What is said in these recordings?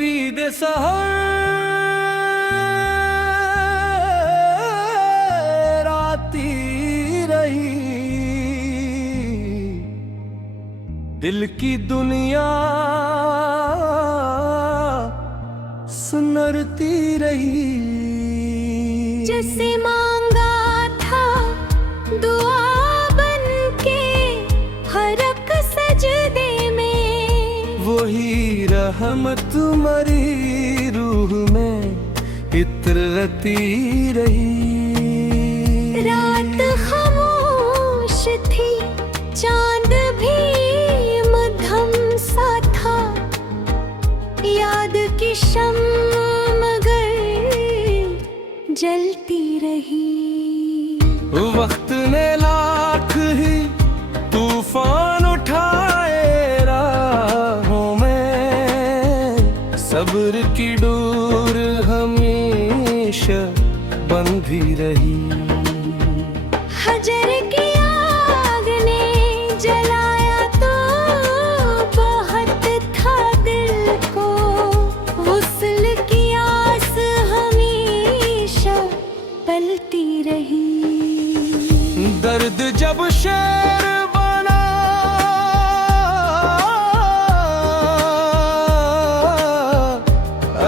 उम्मीद सहर आती रही, दिल की दुनिया सुनरती रही। जैसे मांगा था दुआ बन के हर एक सजदे में, वही रहमत मरी रूह में इतरती रही। रात खामोश थी, चांद भी मध्यम सा था, याद की शम्म मगर जलती रही। वक्त ने लाख ही तूफान उठाए राहों में, सब्र की डोर हमेशा बंधी रही। हजर की आग ने जलाया तो बहुत था दिल को, वुस्ल की आस हमेशा पलती रही। दर्द जब शेर बना,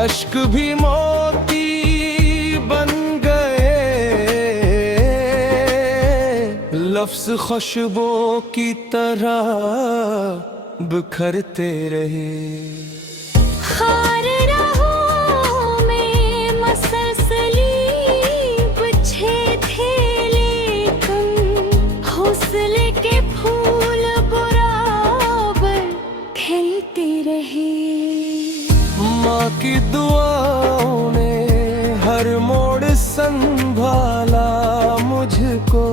अश्क भी मोती बन गए, लफ्ज़ खुशबू की तरह बिखरते रहे। खार राहों में मसलसली बिछे थे, लेकिन हौसले के फूल बराबर खिलते रहे। माँ की दुआओं ने हर मोड़ संभाला मुझको,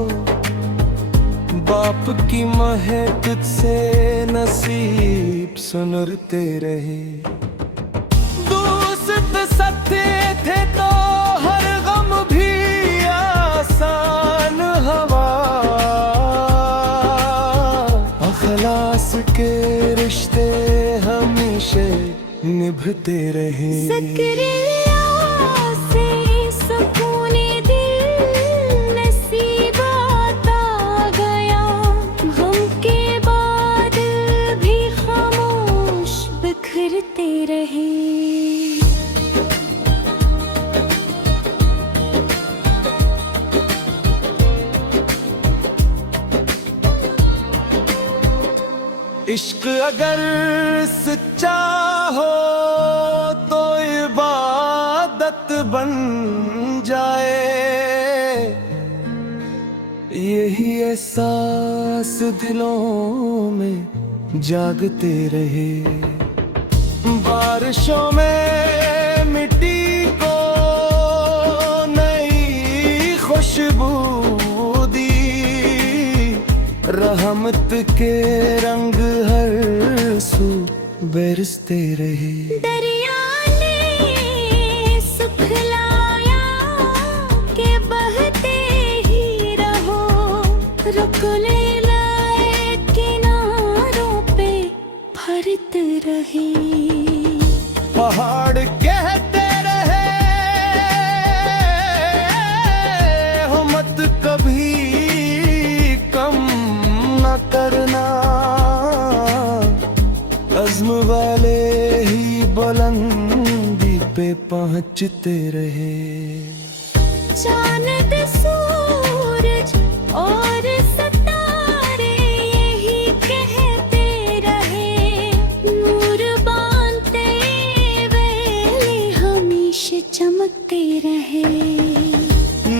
बाप की महक से नसीब सुनरते रहे। दोस्त सत्य थे तो हर गम भी आसान हवा, अखलास के रिश्ते हमेशा निभते रहे। ज़िक्र-ए से सुकूने दिल नसीब आता गया, गम के बादल भी खामोश बिखरते रहे। इश्क अगर सच्चा हो तो इबादत बन जाए, यही एहसास दिलों में जागते रहे। बारिशों में मिट्टी को नई खुशबू दी, रहमत के रंग हर सू बरसते रहे। दरिया ने सुखलाया के बहते ही रहो, रुक ले लाए किनारों पे भरते रहे। पहाड़ कहते रहे हो मत कभी कम न करना, अज़्म वाले ही बुलंदी पे पहुंचते रहे। चांद सूरज और सितारे यही कहते रहे, नूर बांधते वेले हमेशा चमकते रहे।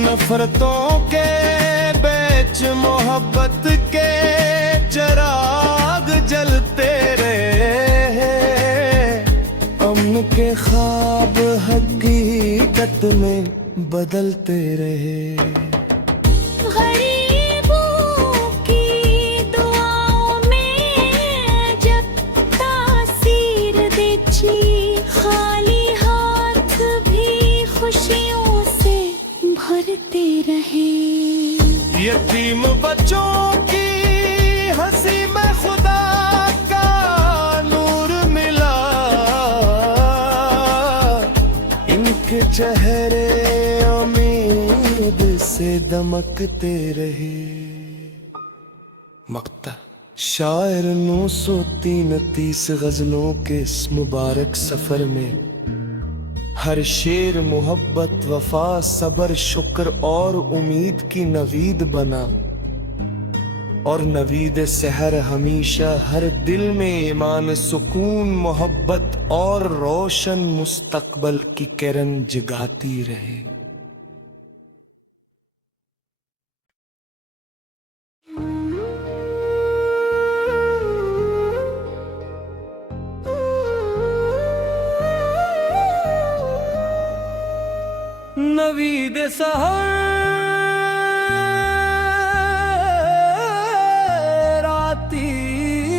नफरतों के बीच मोहब्बत के चिराग जलते रहे, अमन के ख्वाब हकीकत में बदलते रहे। गरीबों की दुआओं में जब तासीर देखी, खाली हाथ भी खुशियों से भरते रहे। यतीम बच्चों की हंसी में खुदा का नूर मिला, चेहरे उम्मीद से दमकते रहे। मक्ता शायर 933 गजलों के इस मुबारक सफर में हर शेर मोहब्बत, वफा, सबर, शुक्र और उम्मीद की नवीद बना। और नवीद सहर हमेशा हर दिल में ईमान, सुकून, मोहब्बत और रोशन मुस्तकबल की किरण जगाती रहे। नवीद सहर आती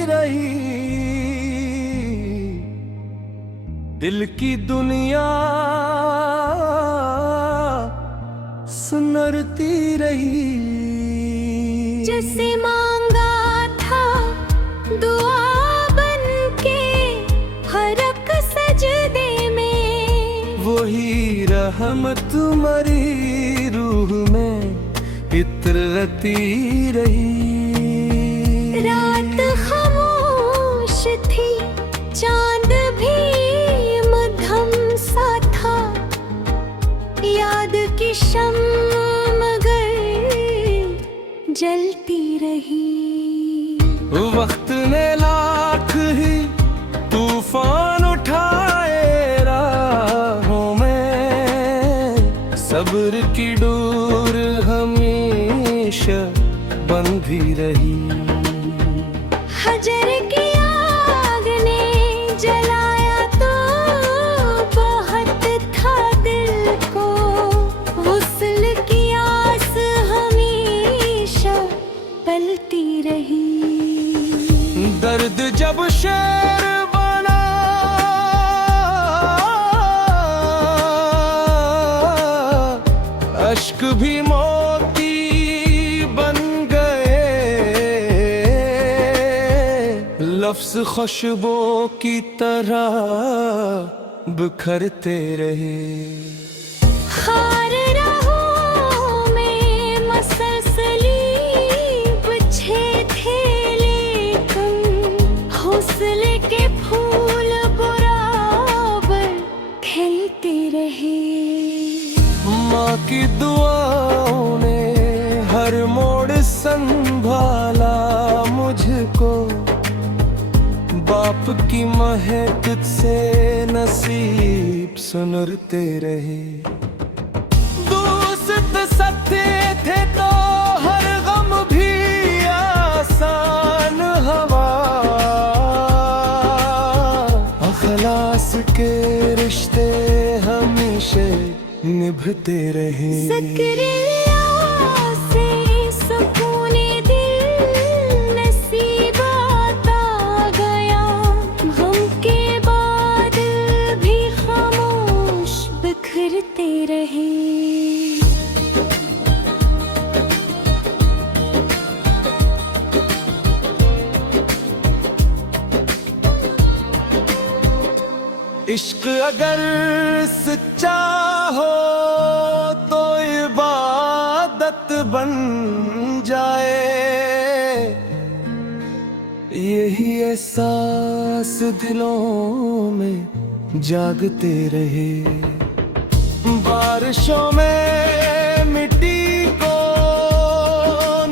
रही, दिल की दुनिया सुनरती रही। जैसे मांगा था दुआ बन के हर एक सजदे में, वही रहमत तुम्हारी रूह में इतरती रही। रात खामोश थी, चांद भी मध्यम सा था, याद की शम्म मगर जलती रही। वक्त ने लाख ही तूफान उठाए, राहों में सब्र की डोर हमेशा बंधी रही। हजर की आग ने जलाया तो बहुत था दिल को, वुस्ल की आस हमेशा पलती रही। दर्द जब शेर बना, अश्क भी मोती बन गए, लफ्ज खुशबू की तरह बिखरते रहे। खार राहों में मसलसली बिछे थे, लेकिन हौसले के फूल बराबर खिलते रहे। माँ की दुआओं ने हर मोड़ संभाला मुझको, बाप की महक से नसीब सुनरते रहे। दोस्त सत्य थे तो हर गम भी आसान हवा, अखलास के रिश्ते हमेशा निभते रहे। ज़िक्र-ए-आ से सुकूने दिल नसीब आता गया, गम के बादल भी खामोश बिखरते रहे। इश्क अगर सच्चा हो तो इबादत बन जाए, यही एहसास दिलों में जागते रहे। बारिशों में मिट्टी को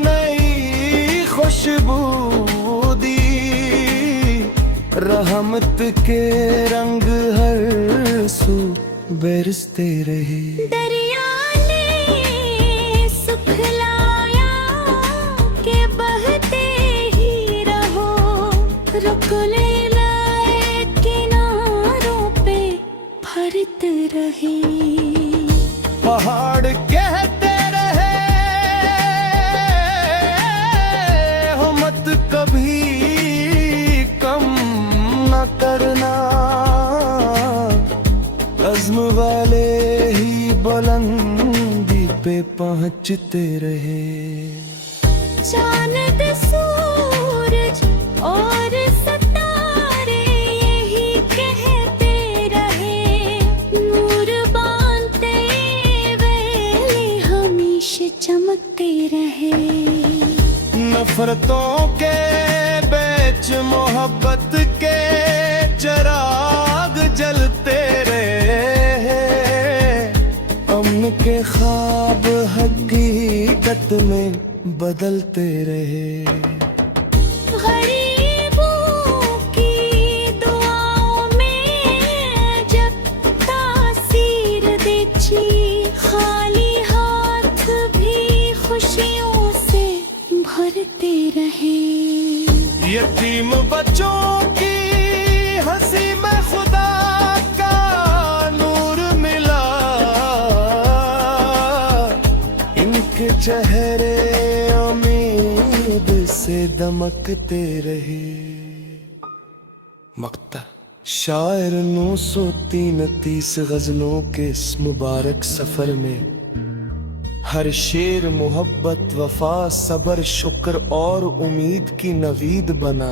नई खुशबू दी, रहमत के रंग हर सू बरसते रहे। दरिया ने सुखलाया के बहते ही रहो, रुक ले लाए किनारों पे भरते रहे। पहाड़ कहते रहे हो मत कभी कम न करना, अज़्म वाले ही बुलंदी पे पहुंचते रहे। चांद सूरज और सितारे यही कहते रहे, नूर बांधते चमकते रहे। नफरतों के बीच मोहब्बत के चिराग जलते रहे। अमन के ख्वाब हकीकत में बदलते रहे। गरीबों की दुआओं में जब तासीर देखी, खाली हाथ भी खुशियों से भरते रहे। यतीम बच्चों की हंसी में खुदा का नूर मिला। इनके चेहरे उम्मीद से दमकते रहे। मक्ता शायर 933 गजलों के इस मुबारक सफर में हर शेर मोहब्बत, वफा, सबर, शुक्र और उम्मीद की नवीद बना।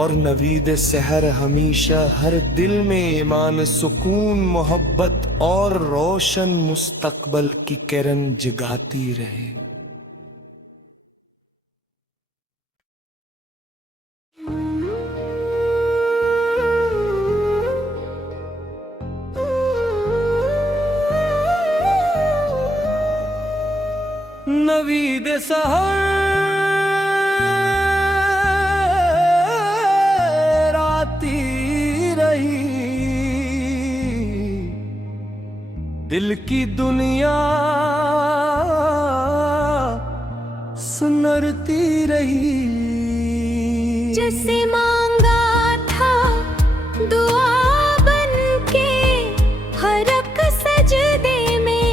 और नवीद सहर हमेशा हर दिल में ईमान, सुकून, मोहब्बत और रोशन मुस्तकबल की किरण जगाती रहे। नवीद सहर आती रही, दिल की दुनिया सुनरती रही। जैसे मांगा था दुआ बन के हर एक सजदे में,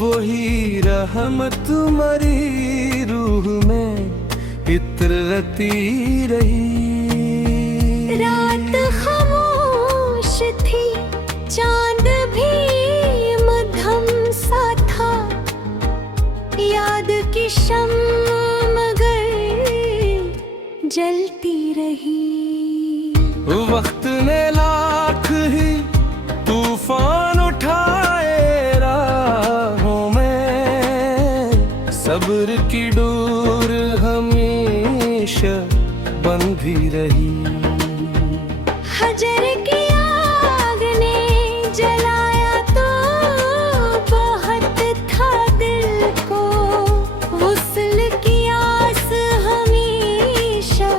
वही रहमत मरी रूह में इतरती रही। रात खामोश थी, चांद भी मध्यम सा था, याद की शम्म मगर जलती रही। वक्त ने लाख ही तूफान उठाए राहों में, सब्र की डोर हमेशा बंधी रही। हजर की आग ने जलाया तो बहुत था दिल को, वुस्ल की आस हमेशा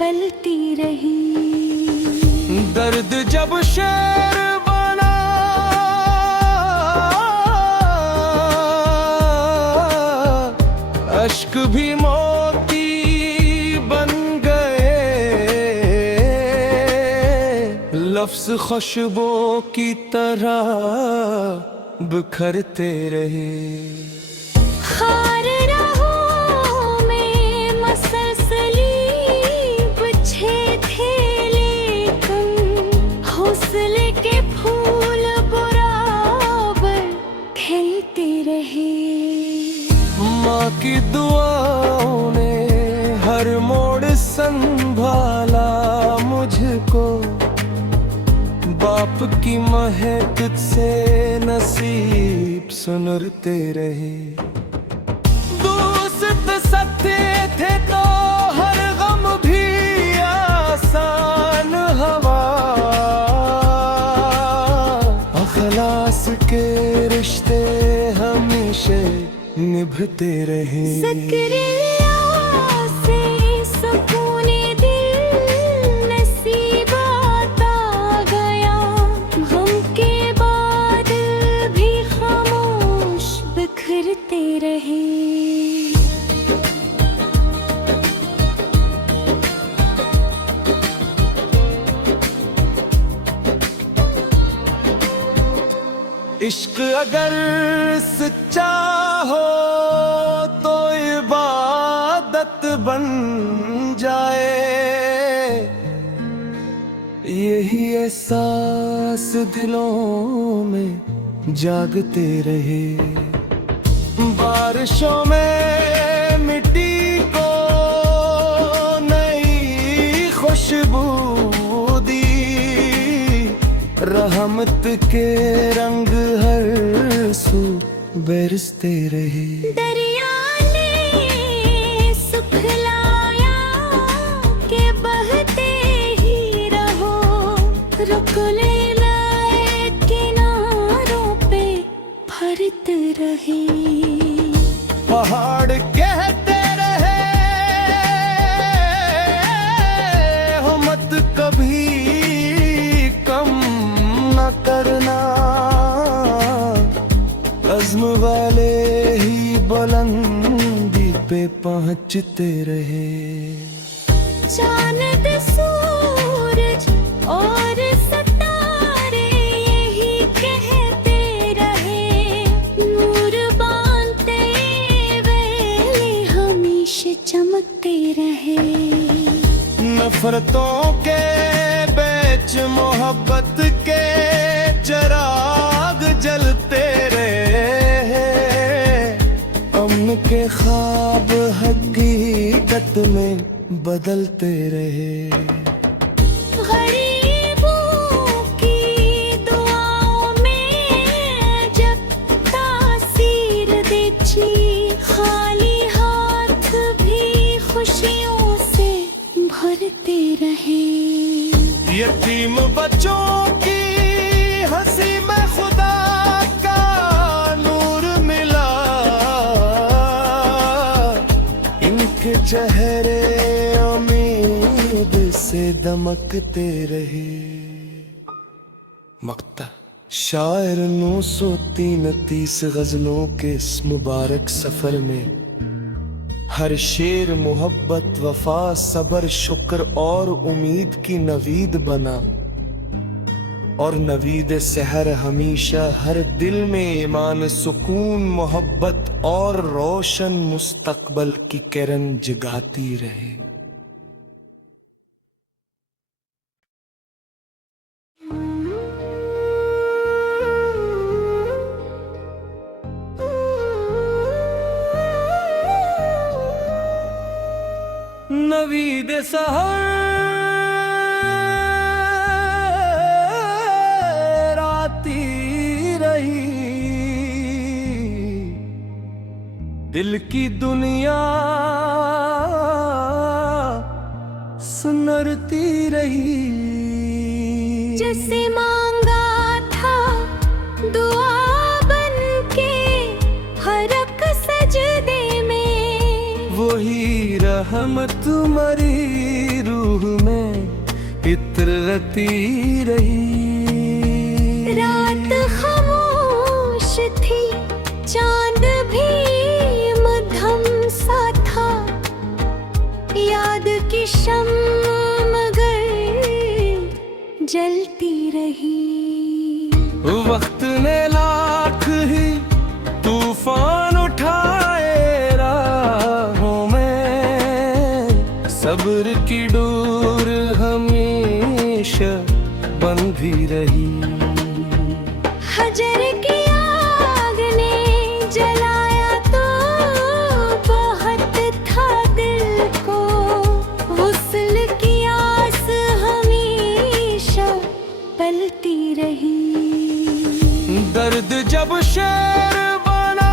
पलती रही। दर्द जब शेर बना, अश्क भी मोती बन गए, लफ्ज खुशबू की तरह बिखरते रहे। खार राहों में मसलसली बिछे थे, लेकिन हौसले के फूल बराबर खिलते रहे। माँ की दुआओं ने हर मोड़ संभाला मुझको, बाप की महक से नसीब सुनरते रहे। दोस्त सत्य थे तो हर गम भी आसान हवा, अखलास के रिश्ते हमेशा निभते रहे। ज़िक्र-ए-या से सुकूने दिल नसीब आता गया, गम के बादल भी खामोश बिखरते रहे। इश्क अगर सच्चा हो तो इबादत बन जाए, यही एहसास दिलों में जागते रहे। बारिशों में मिट्टी को नई खुशबू दी, रहमत के रंग हर सू बरसते रहे। दरिया ने सुखलाया के बहते ही रहो, रुक लाए किनारों पे भरते रहे। पहाड़ कहते रहे हो मत कभी कम न करना, अज़्म वाले ही बुलंदी पे पहुंचते रहे। चांद सूरज और सितारे यही कहते रहे, नूर बांधते वेले हमेशा चमकते रहे। नफरतों के बीच मोहब्बत के चिराग जलते रहे, अमन के ख्वाब हकीकत में बदलते रहे। गरीबों की दुआओं में जब तासीर देखी, खाली हाथ भी खुशियों से भरते रहे। यतीम बच्चों की हंसी में खुदा का नूर मिला, इनके चेहरे उम्मीद से दमकते रहे। मक्ता शायर 933 गजलों के इस मुबारक सफर में हर शेर मोहब्बत, वफा, सबर, शुक्र और उम्मीद की नवीद बना, और नवीद सहर हमेशा हर दिल में ईमान, सुकून, मोहब्बत और रोशन मुस्तकबल की किरण जगाती रहे। नवीद सहर आती रही, दिल की दुनिया सुनरती रही। जैसे मांगा था दुआ बन के हर एक सजदे में, वही रहमत मरी रूह में इतरती रही। रात खामोश थी, चांद भी मध्यम सा था, याद की शम्म मगर जलती रही। वक्त ने लाख ही तूफान उठाए राहों में, सब्र की डोर हमेशा बंधी रही। हजर की आग ने जलाया तो बहुत था दिल को, वुस्ल की आस हमेशा पलती रही। दर्द जब शेर बना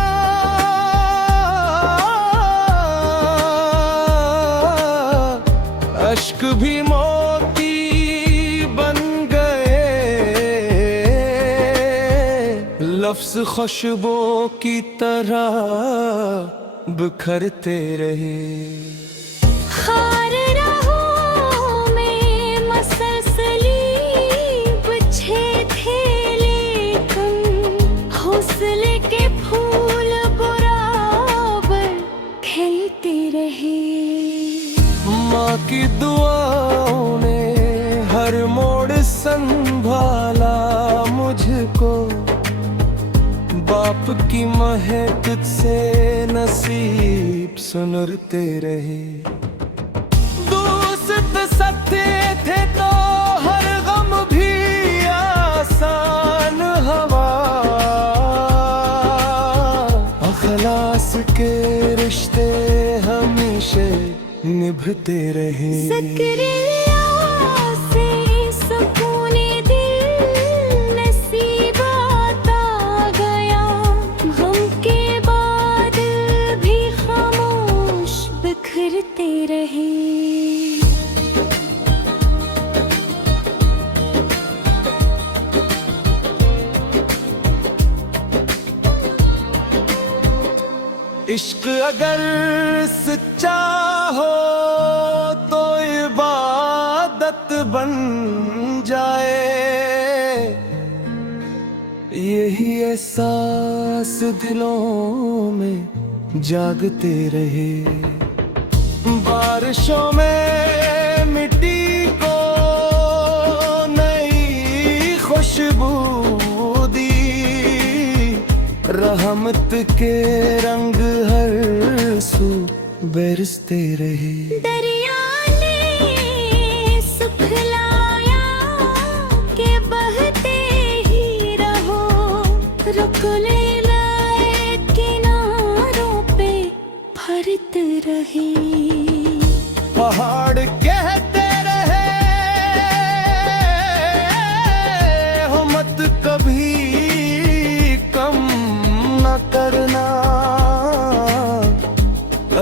अश्क भी मोती बन गए, लफ्ज खुशबू की तरह बिखरते रहे। खार राहों में मसलसली बिछे थे, लेकिन हौसले के फूल बराबर खिलते रहे। माँ की दुआओं ने हर मोड़ संभाला मुझको, बाप की महक से नसीब सुनरते रहे। दोस्त सत्य थे तो हर गम भी आसान हवा, अखलास के रिश्ते हमेशा निभते रहे। ज़िक्र से सुकूने दिल नसीब आता गया, हम इश्क अगर सच्चा हो तो इबादत बन जाए। यही एहसास दिलों में जागते रहे। बारिशों में मिट्टी को नई खुशबू दी, रहमत के रंग हर सू बरसते रहे। दरिया ने सुखलाया के बहते ही रहो, रुक लाए किनारों पे भरते रहे। पहाड़ कहते रहे हो मत कभी कम न करना,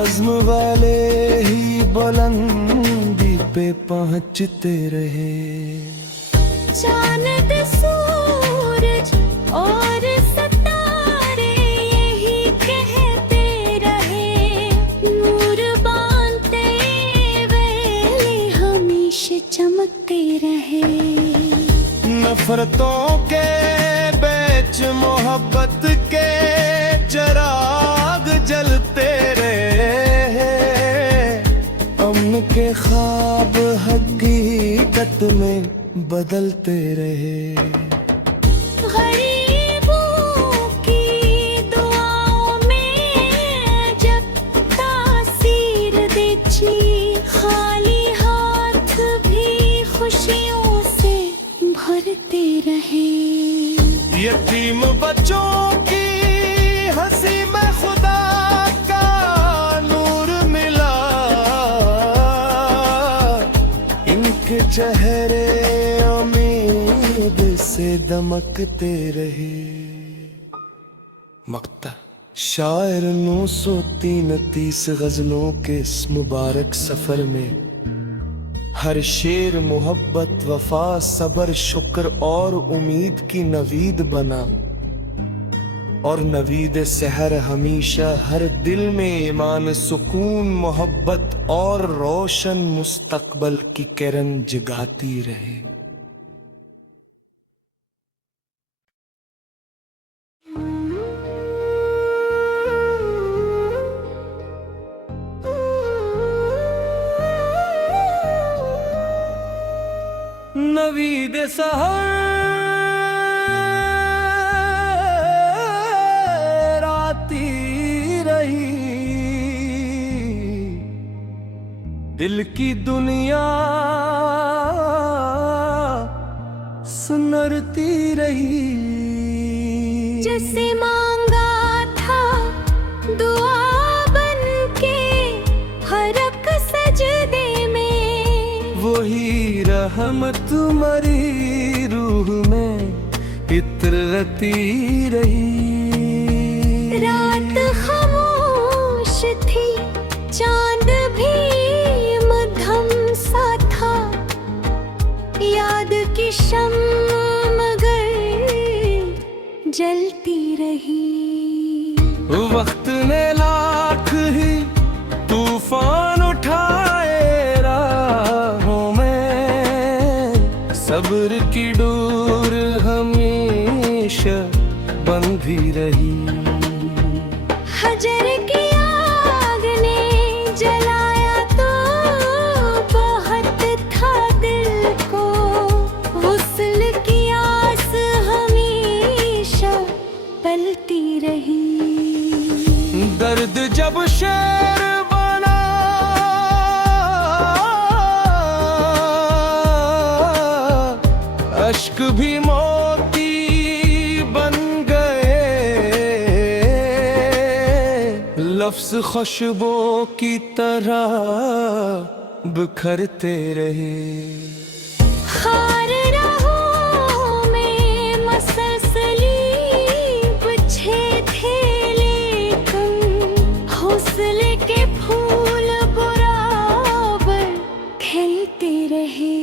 अज़्म वाले ही बुलंदी पे पहुंचते रहे। चांद सूरज और सितारे यही कहते रहे, नूर बांधते वेले हमेशा चमकते रहे। नफरतों के बीच मोहब्बत के चिराग जलते रहे। अमन के ख्वाब हकीकत में बदलते रहे। गरीबों की दुआओं में जब तासीर देखी, खाली हाथ भी खुशियों से भरते रहे। यतीम बच्चों की हंसी में खुदा का नूर मिला, इनके चेहरे उम्मीद से दमकते रहे। मक्ता शायर 933 गजलों के इस मुबारक सफर में हर शेर मोहब्बत, वफा, सबर, शुक्र और उम्मीद की नवीद बना। और नवीद सहर हमेशा हर दिल में ईमान, सुकून, मोहब्बत और रोशन मुस्तकबल की किरण जगाती रहे। नवीद सहर आती रही, दिल की दुनिया सुनरती रही। जैसे मांगा था दुआ बन के हर एक सजदे में, वही रहमत मरी रूह में इतरती रही। रात खामोश थी, चांद भी मध्यम सा था, याद की शम्म मगर जलती रही। वक्त ने लाख ही तूफान उठाए राहों में, सब्र की डोर हमेशा बंधी रही। हजर की आग ने जलाया तो बहुत था दिल को, वुस्ल की आस हमेशा पलती रही। दर्द जब शेर बना अश्क भी मोती बन गए, लफ्ज खुशबू की तरह बिखरते रहे। खार राहों में मसलसली बिछे थे, लेकिन हौसले के फूल बराबर खिलते रहे।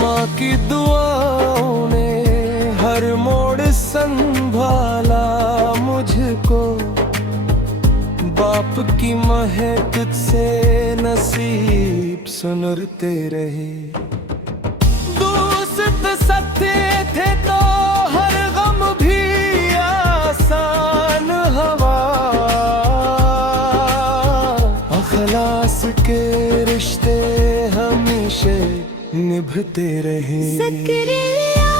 माँ की दुआओं ने हर मोड़ संभाला मुझको, बाप की महक से नसीब सुनरते रहे। दोस्त सत्य थे तो हर गम भी आसान हवा। अखलास के रिश्ते हमेशा निभते रहे। ज़िक्र-ए-ला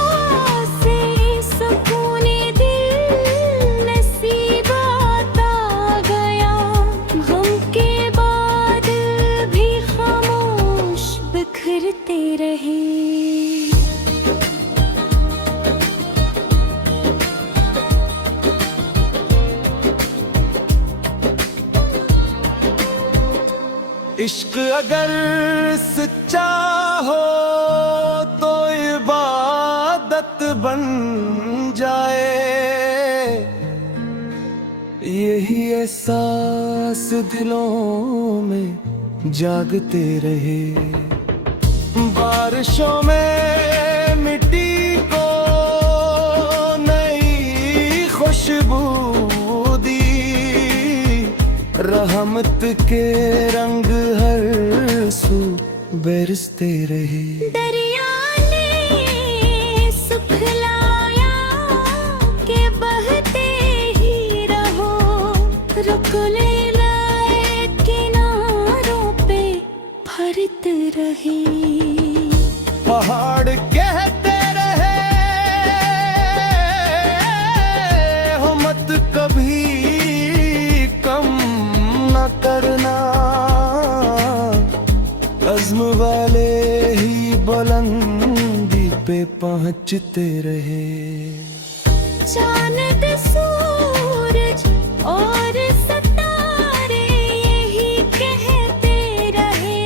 से सुकून-ए दिल नसीब आता गया। गम के बादल भी खामोश बिखरते रहे। इश्क अगर सच्चा हो तो इबादत बन जाए। यही एहसास दिलों में जागते रहे। बारिशों में मिट्टी को नई खुशबू दी। रहमत के रंग हर सू बरसते रहे। दरिया ने सुखलाया के बहते ही रहो। रुक-ए-ला किनारों पे भरते रहे। पहाड़ कहते रहे हो मत कभी कम न करना। अज़्म वाले ही बुलंदी पे पहुंचते रहे। चांद सूरज और सितारे यही कहते रहे।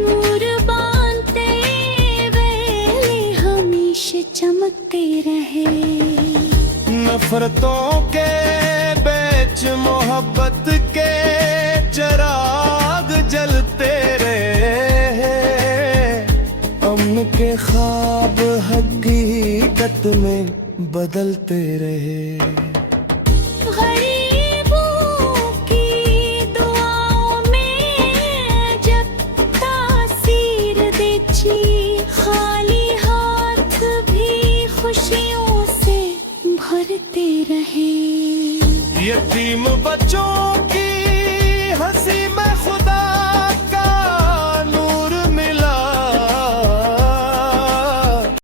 नूर बांधते वेले हमेशा चमकते रहे। नफरतों के बीच मोहब्बत के चिराग जलते रहे। अमन के ख्वाब हकीकत में बदलते रहे। गरीबों की दुआओं में जब तासीर देखी। खाली हाथ भी खुशियों से भरते रहे। यतीम बच्चों की